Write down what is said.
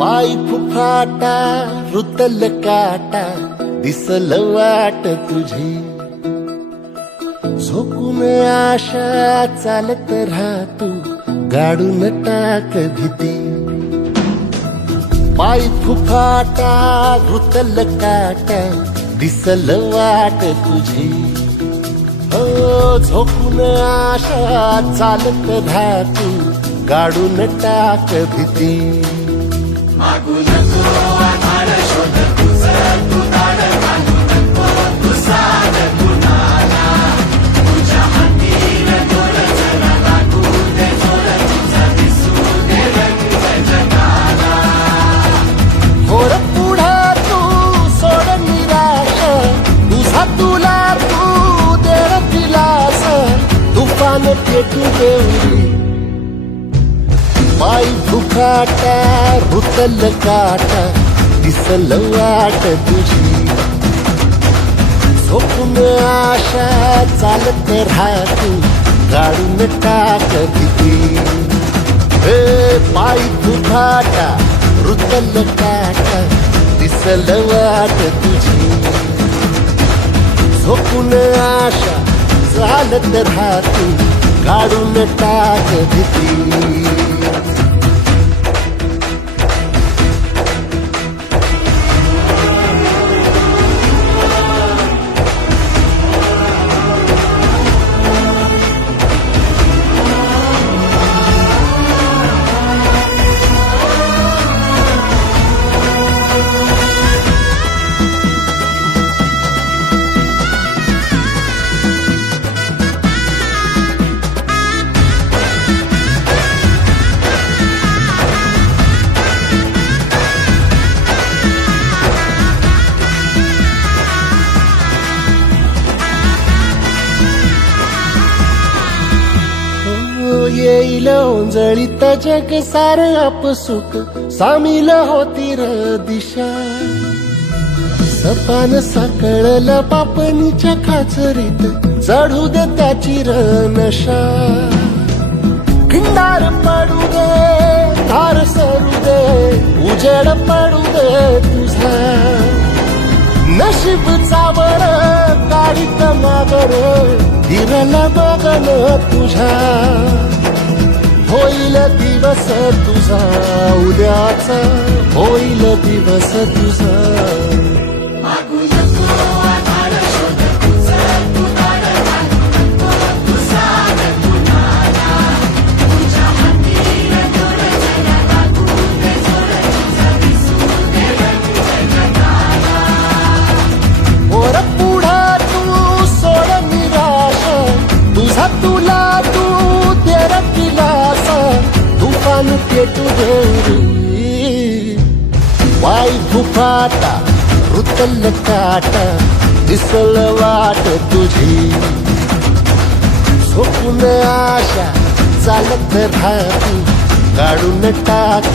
पाय फुफाटा रुतल काटा दिसल वाट तुझी झोकून आशा चालत राहतू गाडून टाक भीती पाय फुफाटा रुतल काटा दिसल वाट तुझी हो झोकून आशा चालत राहतू गाडून टाक भीती मागू नको आधार शोध तुझं तू दाड बांधू नको तू साध कुणाला तुझ्या हातीन दोर जरा लागू दे जोर तुझा दिसू दे रंग जगाला होर पुढा तू सोड निराश तुझा तुला तू देर दिलास तुफान पेटू देऊरी पाय फुफाटा रुतल काटा दिसल वाट तुझी झोपून आशा चालत राहतू गाडून टाक भीती हे पाय फुफाटा रुतल काटा दिसल वाट तुझी झोपून आशा चालत राहतू गाडून टाक भीती येईल ओंजळीत जग सार आपसुक सामील होती र दिशा सपान साकळल पापणीच्या खाचरीत चढू दे त्याची र नशा खिंडार पडू दे धार सरू दे उजेड पडू दे तुझा नशीब चावर काढीत मागर हिरल बगल तुझा होईल दिवस तुझा उद्याचा होईल दिवस तुझा मागू नको आधार शोध तुझं तू दाड बांधू नको तू साध कुणाला तुझ्या हातीन दोर जरा लागू दे जोर तुझा दिसू दे रंग जगाला वर पुढा तू सोड निराश तुझा तुला तू देर दिलास तुफान पेटू देऊरी पाय फुफाटा रुतल काटा दिसल वाट तुझी झोपून आशा चालत राहतू काढून टाक